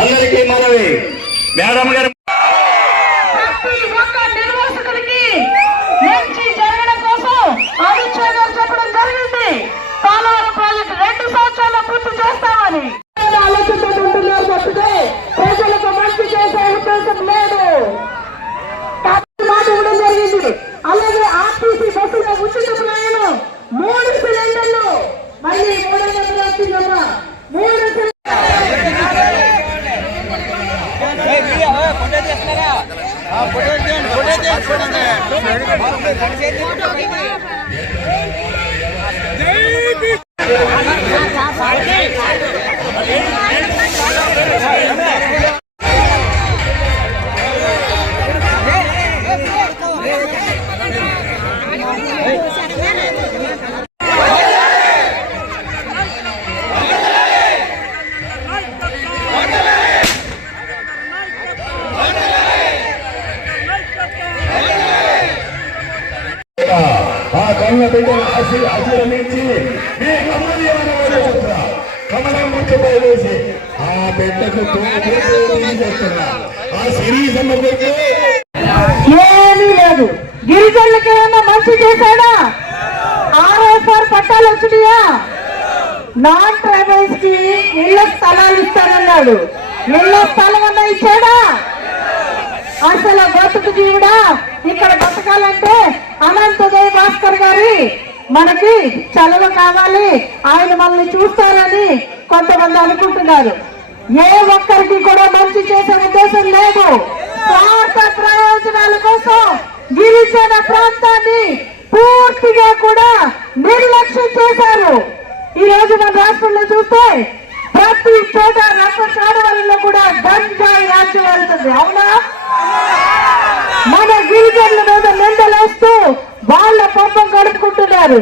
అందరికీ మనవి మేడం గారు నిర్వాసకులకి మంచి జరగడం కోసం అమిత్ గారు చెప్పడం జరిగింది. పోలవరం ప్రాజెక్టు 2 సంవత్సరాల్లో పూర్తి చేస్తామని ఆలోచించుకుంటున్నారు తప్పితే ప్రజలకు మంచి చేసే ఉద్దేశం లేదు. మాట ఇవ్వడం జరిగింది. అలాగే ఆర్టీసీ బస్సులో ఉచిత ప్రయాణం 3 సిలిండర్లు మళ్ళీ 300 వచ్చిందమ్మా. 3 ఆ కన్న బిడ్డను ఆశీర్వదించి మీ కమలం ముట్టుపై వేసి ఆ బిడ్డకు చెప్తున్నా ఆ సిరీస్ ఏమీ లేదు. గిరిజనులకి ఏమన్నా మంచి చేశాడా? RSR పట్టాలు వచ్చినాయా? నాన్ ట్రైబల్స్ కి ఇళ్ల స్థలాలు ఇస్తానన్నాడు. ఇళ్ల స్థలం అన్నా ఇచ్చాడా? అసలు బతుకు జీవుడా ఇక్కడ బతకాలంటే అనంతోదయ భాస్కర్ గారి మనకి చలవ కావాలి, ఆయన మనల్ని చూస్తారని కొంతమంది అనుకుంటున్నారు. ఏ ఒక్కరికి కూడా మంచి చేసే ఉద్దేశం లేదు. స్వార్థ ప్రయోజనాల కోసం గిరిజన ప్రాంతాన్ని పూర్తిగా కూడా నిర్లక్ష్యం చేశారు. ఈ రోజు మన రాష్ట్రంలో చూస్తే ప్రతి చోట రంపచాడవరంలో కూడా గంజాయి రాజ్యం వెళ్తుంది. అవునా? మన గిరిజనుల మీద నిందలేస్తూ వాళ్ళ పంపం గడుపుకుంటున్నారు.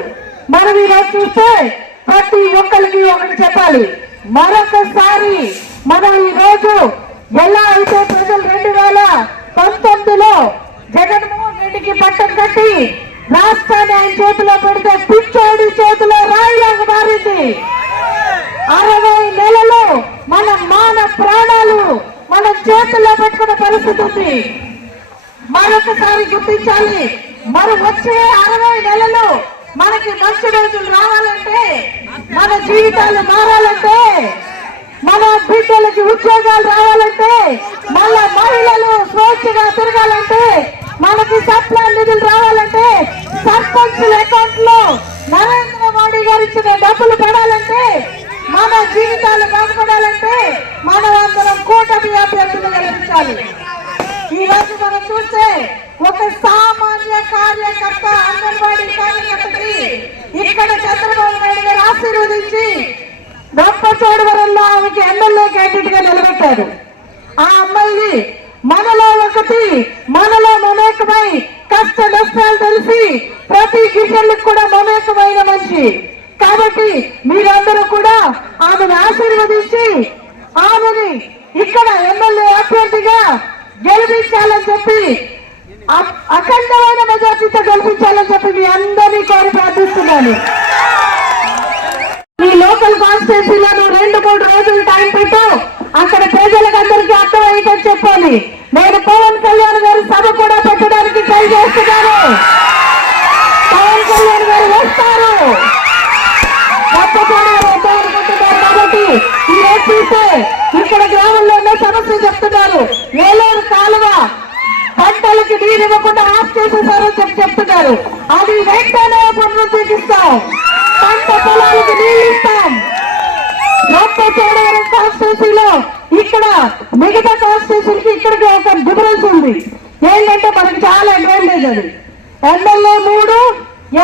మనం ఈరోజు చూస్తే ప్రతి ఒక్కరికి ఒకటి చెప్పాలి. మరొకసారి మనం ఈ రోజు ఎలా అయితే ప్రజలు 2019లో జగన్మోహన్ రెడ్డికి పట్టం కట్టి రాష్ట్రాన్ని ఆయన చేతిలో పెడితే పిచ్చోడి చేతిలో రాయిలాగా మారింది. 60 నెలలు మన ప్రాణాలు మన చేతుల్లో పెట్టుకున్న పరిస్థితి ఉంది. మరొకసారి గుర్తించాలి. మరి వచ్చే 60 నెలలు మనకి మంచి రోజులు రావాలంటే, మన జీవితాలు మారాలంటే, మన బిడ్డలకి ఉద్యోగాలు రావాలంటే, మళ్ళా మహిళలు స్వేచ్ఛగా తిరగాలంటే, మనకి సప్లై నిధులు రావాలంటే, సర్పంచుల అకౌంట్ లో నరేంద్ర మోడీ గారు ఇచ్చిన డబ్బులు పడాలంటే, మన జీవితాలు బాగుపడాలంటే మనం అందరం కూటమి అభ్యర్థులు గెలిపించాలి. ఈ రోజు మనం చూస్తే ఒక సామాన్య కార్యకర్త అంగన్వాడీ కార్యకర్తకి ఇక్కడ చంద్రబాబు నాయుడు గారు ఆశీర్వదించి రంపచోడవరంలో ఆమెకి ఎమ్మెల్యే క్యాండిడేట్ గా నిలబెట్టారు. ఆ అమ్మాయిని మనలో ఒకటి, మనలో మమేకమై కష్ట నష్టాలు తెలిసి ప్రతి గిరిజనులకు కూడా మమేకమైన మనిషి. కాబట్టి మీరందరూ కూడా ఆమెను ఆశీర్వదించి ఆమెని ఇక్కడ ఎమ్మెల్యే అభ్యర్థిగా గెలిపించాలని చెప్పి, అఖండమైన మెజార్టీతో గెలిపించాలని చెప్పి మీ అందరినీ కోరి ప్రార్థిస్తున్నాను. ఈ లోకల్ కాన్స్టిట్యూన్సీలో 2-3 రోజులు టైం పెట్టు, అక్కడ ప్రజలకు అందరికీ అర్థమయ్యేటట్టు చెప్పాలి. నేను పవన్ కళ్యాణ్ గారి సభ కూడా పెట్టడానికి ట్రై చేస్తున్నాను. పవన్ కళ్యాణ్ గారు వస్తారు, అనుకుంటున్నారు. కాబట్టి ఈ రోజు చూస్తే ఇక్కడ గ్రామంలో ఉన్న సమస్య చెప్తున్నారు. ఏలూరు కాలువ పంటలకి నీరు ఇవ్వకుండా ఆఫ్ చేసేసారని చెప్తున్నారు. అది వెంటనే పునరుద్ధరిస్తాం, పంట పొలాలకు నీళ్ళు ఇస్తాం. రంపచోడవరం కాన్స్టిట్యూన్సీలో ఇక్కడ మిగతా కాన్స్టిట్యూన్సీకి ఇక్కడికి ఒక డిఫరెన్స్ ఉంది. ఏంటంటే మనకి చాలా అడ్వాంటేజ్. అది ఎమ్మెల్యే 3,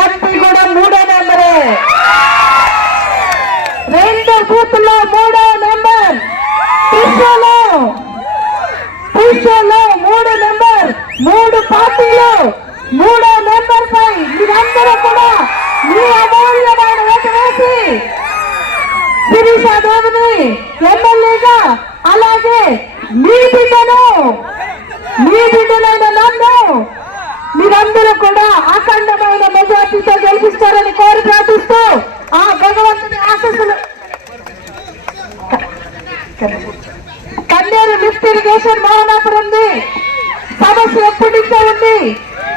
ఎంపీ కూడా 3 నెంబరే. 2 బూత్లో 3వ నెంబర్, టిష్యూలో 3 నెంబర్, 3 పార్టీలు 3వ నెంబర్ పై మీరందరూ కూడా మీ అమూల్యమైన ఓటు వేసి శిరీషాదేవిని ఎమ్మెల్యేగా, అలాగే మీ బిడ్డలైన నన్ను మీరందరూ కూడా అఖండమైన మెజార్టీతో గెలిపిస్తారని కోరి ప్రార్థిస్తూ ఆ భగవంతుని ఆశీస్సులు ఇరిగేషన్ మోహనాపురం ఉంది సమస్య ఎప్పటి నుంచో ఉంది.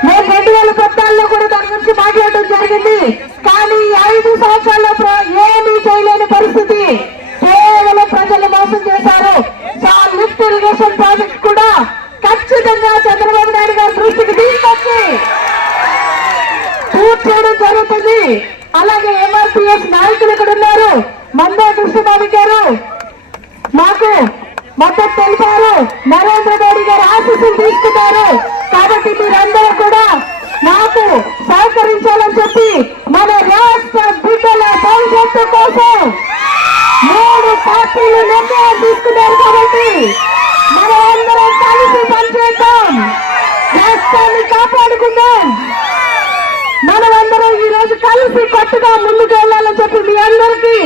మేము 2014లో కూడా దాని గురించి మాట్లాడడం జరిగింది. కానీ 5 సంవత్సరాల్లో ఏమీ చేయలేని పరిస్థితి. కేవలం ప్రజలు మోసం చేశారు. లిఫ్ట్ ఇరిగేషన్ ప్రాజెక్ట్ కూడా ఖచ్చితంగా చంద్రబాబు నాయుడు గారి దృష్టికి తీసుకొచ్చి పూర్తి చేయడం జరుగుతుంది. అలాగే ఎంఆర్పీఎస్ నాయకులు ఇక్కడ ఉన్నారు. మందే కృష్ణబాబు గారు మాకు మద్దతు తెలిపారు. నరేంద్ర మోడీ గారు ఆశీస్సులు తీసుకున్నారు. కాబట్టి మీరందరూ కూడా నాకు సహకరించాలని చెప్పి మన రాష్ట్ర బిడ్డల భవిష్యత్తు కోసం 3 పార్టీలు నిర్ణయం తీసుకున్నారు. కాబట్టి మనం అందరం కలిసి పనిచేద్దాం, రాష్ట్రాన్ని కాపాడుకుందాం. మనమందరం ఈ రోజు కలిసి కట్టుగా ముందుకు వెళ్ళాలని చెప్పి మీ అందరికీ